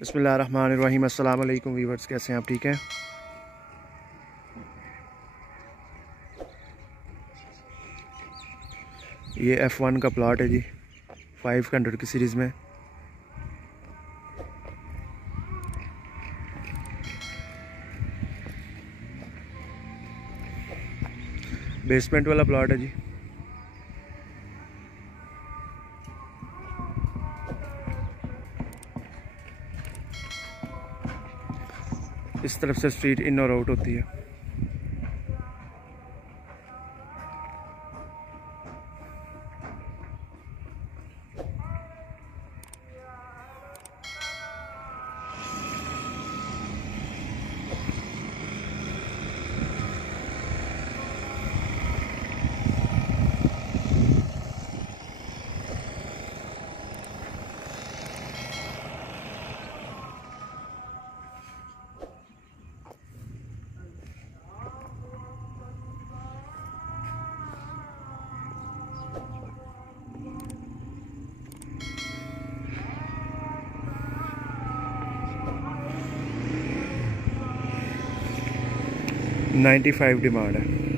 बिस्मिल्लाहिर्रहमानिर्रहीम। अस्सलाम वालेकुम वीवर्स, कैसे हैं आप? ठीक हैं। ये F1 का प्लॉट है जी, 500 की सीरीज़ में। बेसमेंट वाला प्लॉट है जी। इस तरफ से स्ट्रीट इन और आउट होती है। $95 डिमांड है।